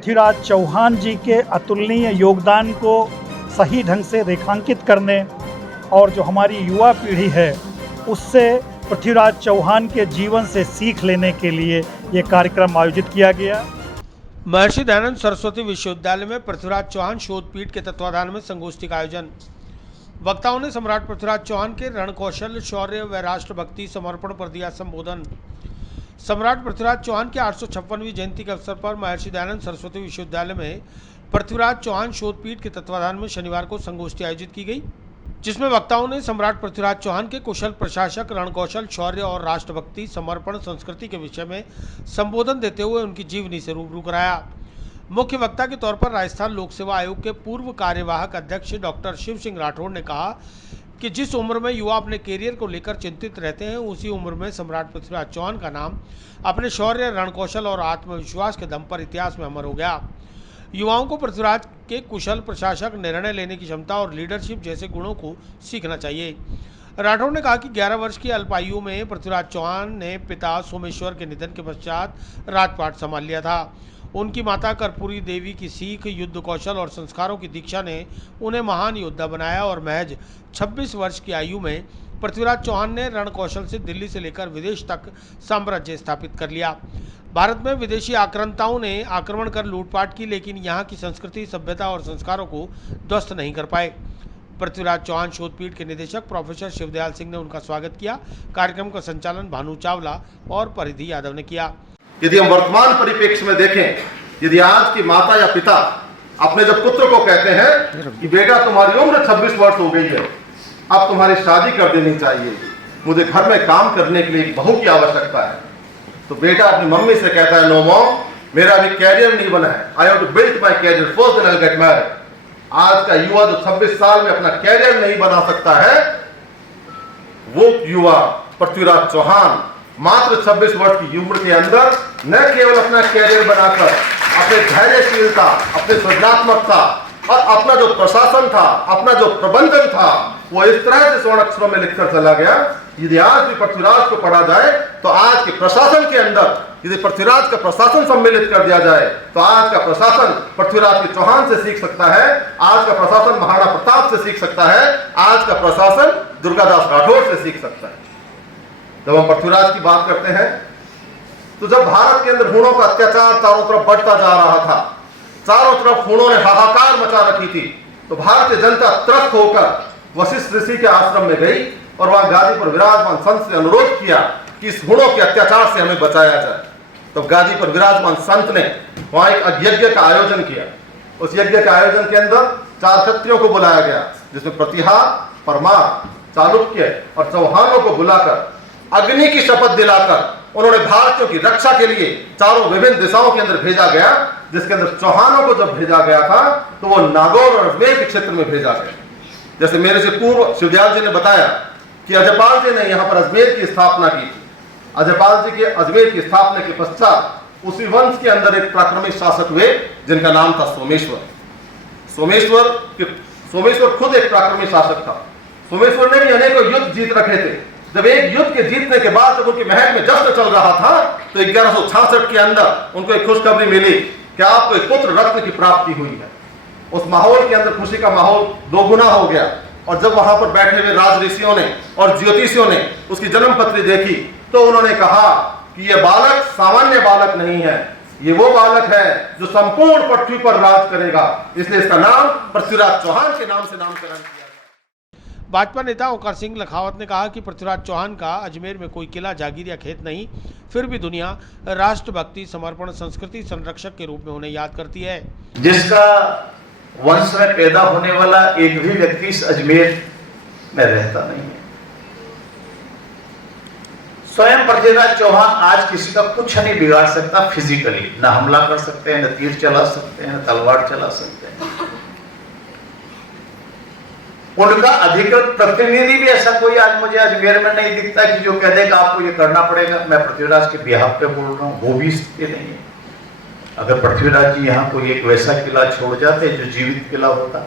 पृथ्वीराज चौहान जी के अतुलनीय योगदान को सही ढंग से रेखांकित करने और जो हमारी युवा पीढ़ी है उससे पृथ्वीराज चौहान के जीवन से सीख लेने के लिए ये कार्यक्रम आयोजित किया गया। महर्षि दयानंद सरस्वती विश्वविद्यालय में पृथ्वीराज चौहान शोध पीठ के तत्वाधान में संगोष्ठी का आयोजन। वक्ताओं ने सम्राट पृथ्वीराज चौहान के रणकौशल, शौर्य व राष्ट्रभक्ति समर्पण पर दिया संबोधन। सम्राट पृथ्वीराज चौहान की 856वीं जयंती के अवसर पर महर्षि दयानंद सरस्वती विश्वविद्यालय में पृथ्वीराज चौहान शोध पीठ के तत्वाधान में शनिवार को संगोष्ठी आयोजित की गई, जिसमें वक्ताओं ने सम्राट पृथ्वीराज चौहान के कुशल प्रशासक, रणकौशल, शौर्य और राष्ट्रभक्ति, समर्पण, संस्कृति के विषय में संबोधन देते हुए उनकी जीवनी से रूबरू कराया। मुख्य वक्ता के तौर पर राजस्थान लोक सेवा आयोग के पूर्व कार्यवाहक अध्यक्ष डॉक्टर शिव सिंह राठौड़ ने कहा कि जिस उम्र में युवा अपने कैरियर को लेकर चिंतित रहते हैं, उसी उम्र में सम्राट पृथ्वीराज चौहान का नाम अपने शौर्य, रणकौशल और आत्मविश्वास के दम पर इतिहास में अमर हो गया। युवाओं को पृथ्वीराज के कुशल प्रशासक, निर्णय लेने की क्षमता और लीडरशिप जैसे गुणों को सीखना चाहिए। राठौड़ ने कहा कि 11 वर्ष की अल्पायु में पृथ्वीराज चौहान ने पिता सोमेश्वर के निधन के पश्चात राजपाट संभाल लिया था। उनकी माता कर्पूरी देवी की सीख, युद्ध कौशल और संस्कारों की दीक्षा ने उन्हें महान योद्धा बनाया और महज 26 वर्ष की आयु में पृथ्वीराज चौहान ने रणकौशल से दिल्ली से लेकर विदेश तक साम्राज्य स्थापित कर लिया। भारत में विदेशी आक्रांताओं ने आक्रमण कर लूटपाट की, लेकिन यहाँ की संस्कृति, सभ्यता और संस्कारों को ध्वस्त नहीं कर पाए। पृथ्वीराज चौहान शोधपीठ के निदेशक प्रोफेसर शिवदयाल सिंह ने उनका स्वागत किया। कार्यक्रम का संचालन भानु चावला और परिधि यादव ने किया। यदि हम वर्तमान परिप्रेक्ष्य में देखें, यदि आज की माता या पिता अपने जब पुत्र को कहते हैं कि बेटा तुम्हारी उम्र 26 वर्ष हो गई है, अब तुम्हारी शादी कर देनी चाहिए, मुझे घर में काम करने के लिए एक बहू की आवश्यकता है, तो बेटा अपनी मम्मी से कहता है, नो मॉम, मेरा अभी कैरियर नहीं बना है, I have to build my career first then I will get married. आज का युवा जो 26 साल में अपना कैरियर नहीं बना सकता है, वो युवा पृथ्वीराज चौहान मात्र 26 वर्ष की उम्र के अंदर न केवल अपना कैरियर बनाकर अपने धैर्यशीलता, अपनी सृजनात्मकता और अपना जो प्रशासन था, अपना जो प्रबंधन था, वो इस तरह से स्वर्ण अक्षरों में लिखकर चला गया। यदि आज भी पृथ्वीराज को पढ़ा जाए तो आज के प्रशासन के अंदर यदि पृथ्वीराज का प्रशासन सम्मिलित कर दिया जाए तो आज का प्रशासन पृथ्वीराज के चौहान से सीख सकता है, आज का प्रशासन महाराणा प्रताप से सीख सकता है, आज का प्रशासन दुर्गादास राठौड़ से सीख सकता है। जब हम पृथ्वीराज की बात करते हैं तो जब भारत के अंदर हूणों का अत्याचार चारों तरफ बढ़ता जा रहा था, चारों तरफ हूणों ने हाहाकार मचा रखी थी, तो भारतीय जनता त्रस्त होकर वशिष्ठ ऋषि के आश्रम में गई और वहां गादी पर विराजमान संत से अनुरोध किया कि इस हूणों के अत्याचार से हमें बचाया जाए। तो गादी पर विराजमान संत ने वहां एक यज्ञ का आयोजन किया। उस यज्ञ के आयोजन के अंदर 4 क्षत्रियों को बुलाया गया, जिसमें प्रतिहार, परमार, चालुक्य और चौहानों को बुलाकर अग्नि की शपथ दिलाकर उन्होंने भारतीयों की रक्षा के लिए चारों विभिन्न दिशाओं के अंदर भेजा गया। जिसके अंदर चौहानों को जब भेजा गया था तो वो नागौर और अजमेर के क्षेत्र में भेजा गया। जैसे मेरे से पूर्व शिवदयाल जी ने बताया कि अजयपाल जी ने यहाँ पर अजमेर की स्थापना की थी। अजयपाल जी के अजमेर की स्थापना के पश्चात उसी वंश के अंदर एक पराक्रमी शासक हुए जिनका नाम था सोमेश्वर। सोमेश्वर खुद एक पराक्रमी शासक था। सोमेश्वर ने भी अनेकों युद्ध जीत रखे थे। जब एक युद्ध के जीतने के बाद जब उनके महल में जश्न चल रहा था तो 1166 के अंदर उनको एक खुशखबरी मिली कि आपको एक पुत्र रत्न की प्राप्ति हुई है। उस माहौल के अंदर खुशी का माहौल दोगुना हो गया और जब वहां पर बैठे हुए राज ऋषियों ने और ज्योतिषियों ने उसकी जन्म पत्री देखी तो उन्होंने कहा कि यह बालक सामान्य बालक नहीं है, ये वो बालक है जो संपूर्ण पृथ्वी पर राज करेगा, इसलिए इसका नाम पृथ्वीराज चौहान के नाम से नामकरण किया। भाजपा नेता ओंकार सिंह लखावत ने कहा कि पृथ्वीराज चौहान का अजमेर में कोई किला, जागीर या खेत नहीं, फिर भी दुनिया राष्ट्रभक्ति, समर्पण, संस्कृति संरक्षक के रूप में उन्हें याद करती है। जिसका वंश में पैदा होने वाला एक भी व्यक्ति इस अजमेर में रहता नहीं है। स्वयं पृथ्वीराज चौहान आज किसी का कुछ नहीं बिगाड़ सकता फिजिकली, न हमला कर सकते हैं, न तीर चला सकते हैं, न तलवार चला सकते हैं। उनका अधिकृत प्रतिनिधि भी ऐसा कोई आज मुझे अजमेर में नहीं दिखता कि जो कह देगा आपको ये करना पड़ेगा। मैं पृथ्वीराज के बिहाफ पे बोल रहा हूँ, वो भी स्थिति नहीं है। अगर पृथ्वीराज जी यहाँ कोई एक वैसा किला छोड़ जाते जो जीवित किला होता,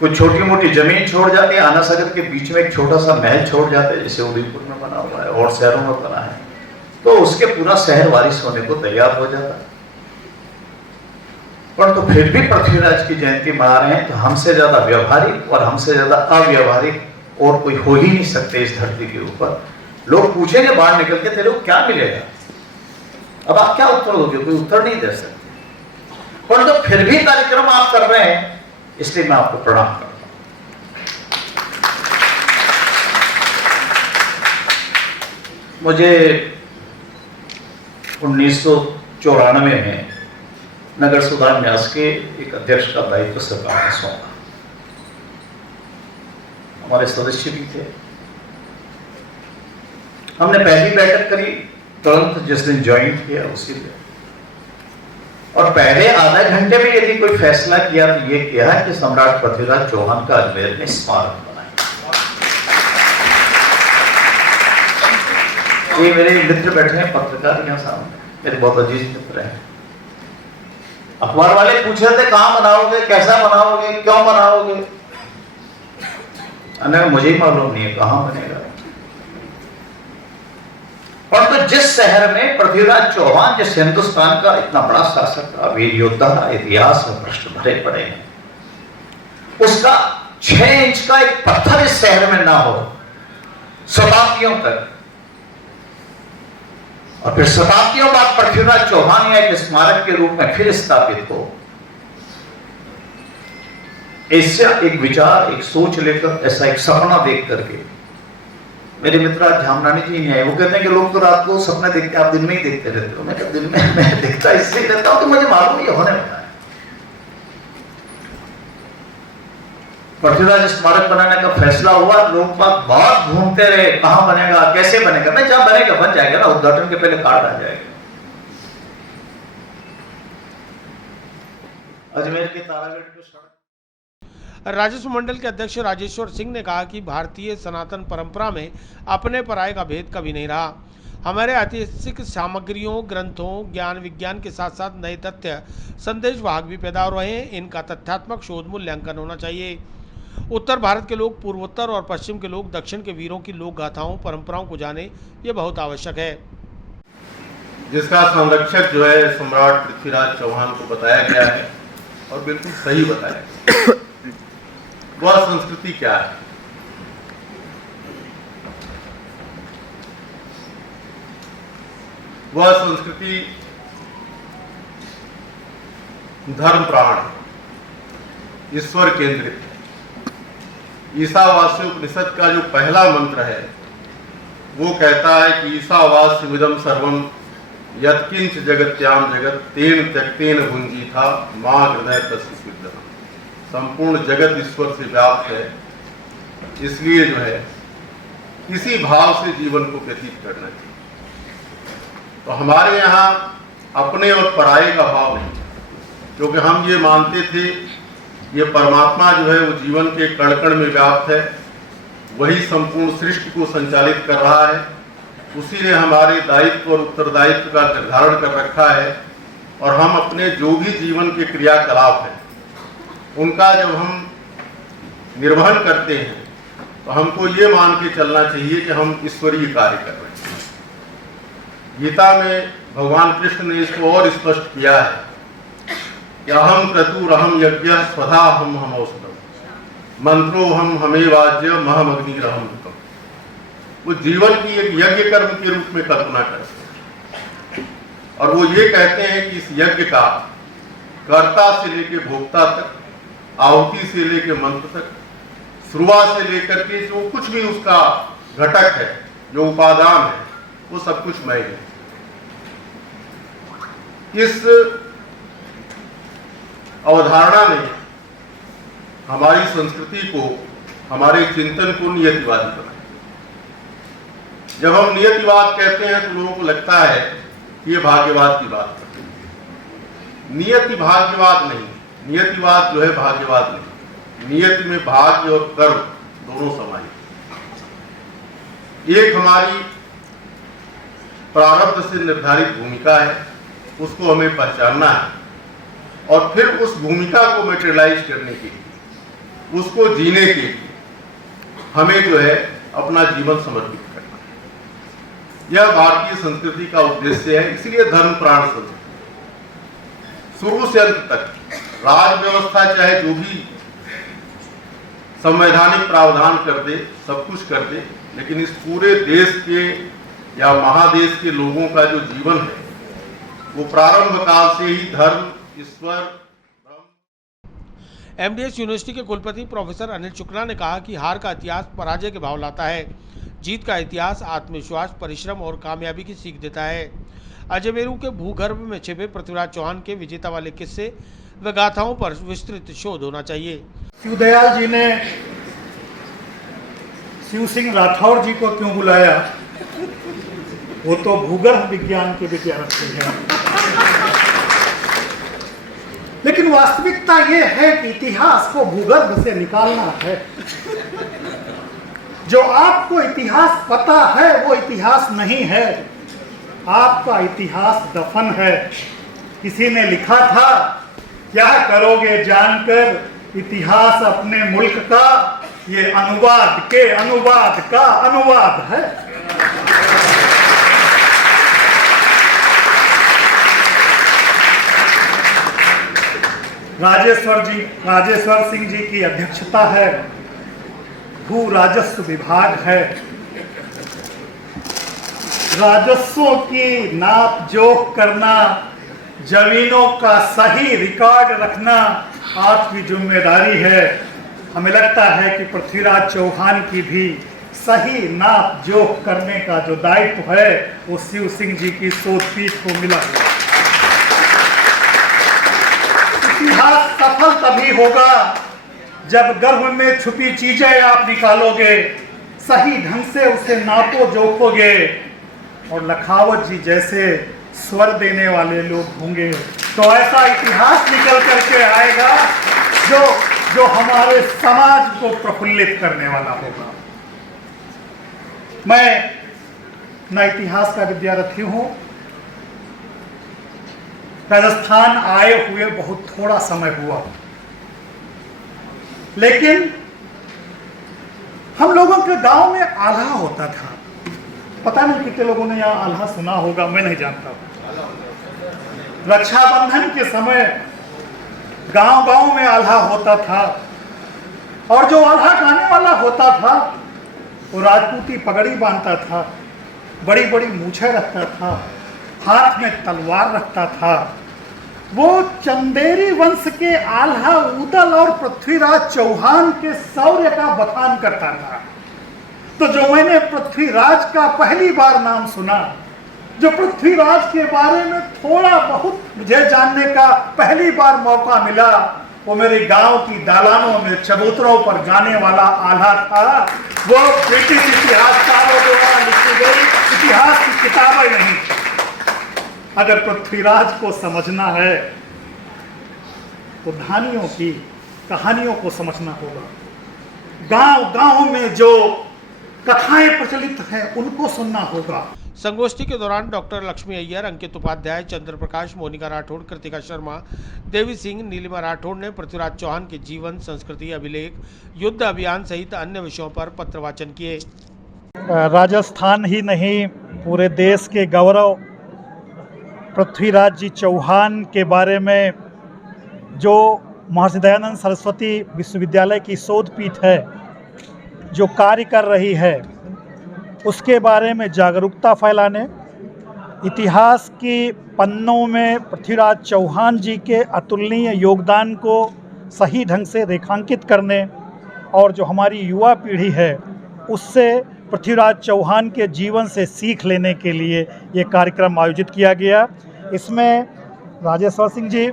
कोई छोटी मोटी जमीन छोड़ जाते, आना सागर के बीच में एक छोटा सा महल छोड़ जाते जैसे उदयपुर में बना हुआ है और शहरों में बना है, तो उसके पूरा शहर वारिस होने को तैयार हो जाता। परंतु फिर भी पृथ्वीराज की जयंती मना रहे हैं, तो हमसे ज्यादा व्यवहारिक और हमसे ज्यादा अव्यवहारिक और कोई हो ही नहीं सकते इस धरती के ऊपर। लोग पूछेंगे बाहर निकल के तेरे को क्या मिलेगा, अब आप क्या उत्तर दोगे, कोई उत्तर नहीं दे सकते। परंतु फिर भी कार्यक्रम आप कर रहे हैं, इसलिए मैं आपको प्रणाम करता हूं। मुझे 1994 में नगर सुधार न्यास के एक अध्यक्ष का दायित्व सरकार ने सौंपा। हमारे सदस्य भी थे, हमने पहली बैठक करी तुरंत जिस दिन ज्वाइन किया उसी दिन, और पहले आधा घंटे में यदि कोई फैसला किया तो ये किया है कि सम्राट पृथ्वीराज चौहान का अजमेर में स्मारक बनाए। ये मेरे मित्र बैठे हैं पत्रकार यहाँ सामने, मेरे बहुत अजीज मित्र हैं। अखबार वाले पूछ रहे थे कहाँ बनाओगे, कैसा बनाओगे, क्यों बनाओगे, मुझे ही मालूम नहीं है कहाँ बनेगा। और तो जिस शहर में पृथ्वीराज चौहान, जिस हिंदुस्तान का इतना बड़ा शासक था, वीर योद्धा था, इतिहास में प्रश्न भरे पड़े हैं, उसका 6 इंच का एक पत्थर इस शहर में ना हो शताब्दियों तक, और फिर शताब्दियों बाद पृथ्वीराज चौहान एक स्मारक के रूप में फिर स्थापित हो, ऐसा एक विचार, एक सोच लेकर, ऐसा एक सपना देख करके मेरे मित्र आज झामरानी जी नहीं आए। वो कहते हैं कि लोग तो रात को सपने देखते, आप दिन में ही देखते रहते हो। मैं कहा दिन में मैं देखता इसलिए रहता हूं कि मुझे मालूम ही होने वाला है। पृथ्वीराज स्मारक बनाने का फैसला हुआ, लोग बहुत घूमते रहे कहां बनेगा, कैसे बनेगा। मैं जहां बनेगा बन जाएगा ना, उद्घाटन के पहले कार्ड आ जाएगा। अजमेर के तारागढ़ की सड़क। राजस्व मंडल के अध्यक्ष राजेश्वर सिंह ने कहा कि भारतीय सनातन परंपरा में अपने पराये का भेद कभी नहीं रहा। हमारे ऐतिहासिक सामग्रियों, ग्रंथों, ज्ञान विज्ञान के साथ साथ नए तथ्य संदेश वाहक भी पैदा हो रहे हैं। इनका तथ्यात्मक शोध मूल्यांकन होना चाहिए। उत्तर भारत के लोग पूर्वोत्तर और पश्चिम के लोग दक्षिण के वीरों की लोक गाथाओं, परंपराओं को जाने, ये बहुत आवश्यक है। जिसका संरक्षक जो है सम्राट पृथ्वीराज चौहान को बताया गया है, और बिल्कुल सही बताया गया। वह संस्कृति क्या है, वह संस्कृति धर्म प्राण, ईश्वर केंद्रित है। ईसावास्य उपनिषद का जो पहला मंत्र है वो कहता है कि ईसावास्यमिदं सर्वं यत्किंच जगत्याम जगत तेन त्यक्तेन भुंजीथा मां हृदय तस्य सिद्धः। संपूर्ण जगत ईश्वर से व्याप्त है, इसलिए जो है इसी भाव से जीवन को व्यतीत करना चाहिए। तो हमारे यहाँ अपने और पराये का भाव नहीं, क्योंकि हम ये मानते थे ये परमात्मा जो है वो जीवन के कण कण में व्याप्त है, वही संपूर्ण सृष्टि को संचालित कर रहा है, उसी ने हमारे दायित्व और उत्तरदायित्व का निर्धारण कर रखा है। और हम अपने जो भी जीवन के क्रियाकलाप हैं उनका जब हम निर्वहन करते हैं तो हमको ये मान के चलना चाहिए कि हम ईश्वरीय कार्य कर रहे हैं। गीता में भगवान कृष्ण ने इसको और स्पष्ट किया है कि अहम क्रतुरहम यज्ञ स्वधा हम औषधम मंत्रो हम हमें वाज्य महम अग्निरहम युतम। वो जीवन की एक यज्ञ कर्म के रूप में कल्पना करते हैं, और वो ये कहते हैं कि इस यज्ञ का कर्ता से लेकर भोक्ता तक, आहुति से लेकर मंत्र तक, शुरुआत से लेकर के जो कुछ भी उसका घटक है, जो उपादान है, वो सब कुछ मैं ही। इस अवधारणा ने हमारी संस्कृति को, हमारे चिंतन को नियतिवादी बनाया। जब हम नियतिवाद कहते हैं तो लोगों को लगता है कि ये भाग्यवाद की बात करते हैं। नियति भाग्यवाद नहीं, नियतिवाद जो है भाग्यवाद नहीं। नियति में भाग्य और कर्म दोनों समाहित। एक हमारी प्रारब्ध से निर्धारित भूमिका है, उसको हमें पहचानना है, और फिर उस भूमिका को मैटेरियलाइज करने के लिए, उसको जीने के लिए हमें जो है अपना जीवन समर्पित करना है। यह भारतीय संस्कृति का उद्देश्य है, इसलिए धर्म प्राण संस्कृति। शुरू से अंत तक राज व्यवस्था चाहे जो भी संवैधानिक प्रावधान कर दे, सब कुछ कर दे, लेकिन इस पूरे देश के या महादेश के लोगों का जो जीवन है वो प्रारंभ काल से ही धर्म, ईश्वर, एमडीएस यूनिवर्सिटी के कुलपति प्रोफेसर अनिल शुक्ला ने कहा कि हार का इतिहास पराजय के भाव लाता है, जीत का इतिहास आत्मविश्वास, परिश्रम और कामयाबी की सीख देता है। अजमेरू के भूगर्भ में छिपे पृथ्वीराज चौहान के विजेता वाले किस्से व गाथाओं पर विस्तृत शोध होना चाहिए। शिवदयाल जी ने शिव सिंह राठौर जी को क्यों बुलाया? वो तो भूगर्भ विज्ञान के विद्यार्थी हैं। लेकिन वास्तविकता ये है कि इतिहास को भूगर्भ से निकालना है। जो आपको इतिहास पता है वो इतिहास नहीं है, आपका इतिहास दफन है। किसी ने लिखा था, क्या करोगे जानकर इतिहास अपने मुल्क का, ये अनुवाद के अनुवाद का अनुवाद है। राजेश्वर सिंह जी की अध्यक्षता है, भू राजस्व विभाग है। राजस्वों की नाप जोख करना, जमीनों का सही रिकॉर्ड रखना आपकी जिम्मेदारी है। हमें लगता है कि पृथ्वीराज चौहान की भी सही नाप जोख करने का जो दायित्व है वो शिव सिंह जी की शोधपीठ को मिला है। इतिहास सफल तभी होगा जब गर्भ में छुपी चीजें आप निकालोगे, सही ढंग से उसे नापो जोखोगे और लखावत जी जैसे स्वर देने वाले लोग होंगे तो ऐसा इतिहास निकल करके आएगा जो हमारे समाज को प्रफुल्लित करने वाला होगा। मैं न इतिहास का विद्यार्थी हूं, राजस्थान आए हुए बहुत थोड़ा समय हुआ, लेकिन हम लोगों के गांव में आल्हा होता था। पता नहीं कितने लोगों ने यहाँ आल्हा सुना होगा, मैं नहीं जानता। रक्षाबंधन के समय गांव-गांव में आल्हा होता था और जो आल्हा गाने वाला होता था वो राजपूती पगड़ी बांधता था, बड़ी बड़ी मूछें रखता था, हाथ में तलवार रखता था। वो चंदेरी वंश के आल्हा उदल और पृथ्वीराज चौहान के शौर्य का बखान करता था। तो जो मैंने पृथ्वीराज का पहली बार नाम सुना, जो पृथ्वीराज के बारे में थोड़ा बहुत मुझे जानने का पहली बार मौका मिला, वो मेरे गांव की दालानों में चबूतरों पर गाने वाला आल्हा था। वो ब्रिटिश इतिहासकारों द्वारा लिखी गई इतिहास की किताबें नहीं थी। अगर पृथ्वीराज को समझना है तो धानियों की कहानियों को समझना होगा। गांव-गांव में जो कथाएं प्रचलित हैं उनको सुनना होगा। संगोष्ठी के दौरान डॉक्टर लक्ष्मी अय्यर, अंकित उपाध्याय, चंद्र प्रकाश, मोनिका राठौड़, कृतिका शर्मा, देवी सिंह, नीलिमा राठौड़ ने पृथ्वीराज चौहान के जीवन, संस्कृति, अभिलेख, युद्ध अभियान सहित अन्य विषयों पर पत्र वाचन किए। राजस्थान ही नहीं पूरे देश के गौरव पृथ्वीराज जी चौहान के बारे में जो महर्षि दयानंद सरस्वती विश्वविद्यालय की शोधपीठ है जो कार्य कर रही है, उसके बारे में जागरूकता फैलाने, इतिहास के पन्नों में पृथ्वीराज चौहान जी के अतुलनीय योगदान को सही ढंग से रेखांकित करने और जो हमारी युवा पीढ़ी है उससे पृथ्वीराज चौहान के जीवन से सीख लेने के लिए ये कार्यक्रम आयोजित किया गया। इसमें राजेश्वर सिंह जी,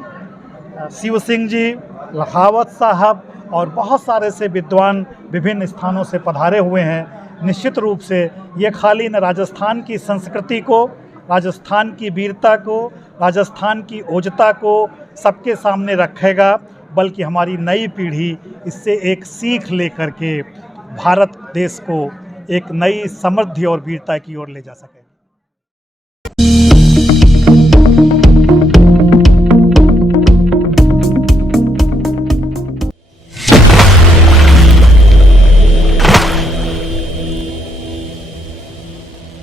शिव सिंह जी, लखावत साहब और बहुत सारे से विद्वान विभिन्न स्थानों से पधारे हुए हैं। निश्चित रूप से ये खाली न राजस्थान की संस्कृति को, राजस्थान की वीरता को, राजस्थान की ओजता को सबके सामने रखेगा, बल्कि हमारी नई पीढ़ी इससे एक सीख लेकर के भारत देश को एक नई समृद्धि और वीरता की ओर ले जा सके।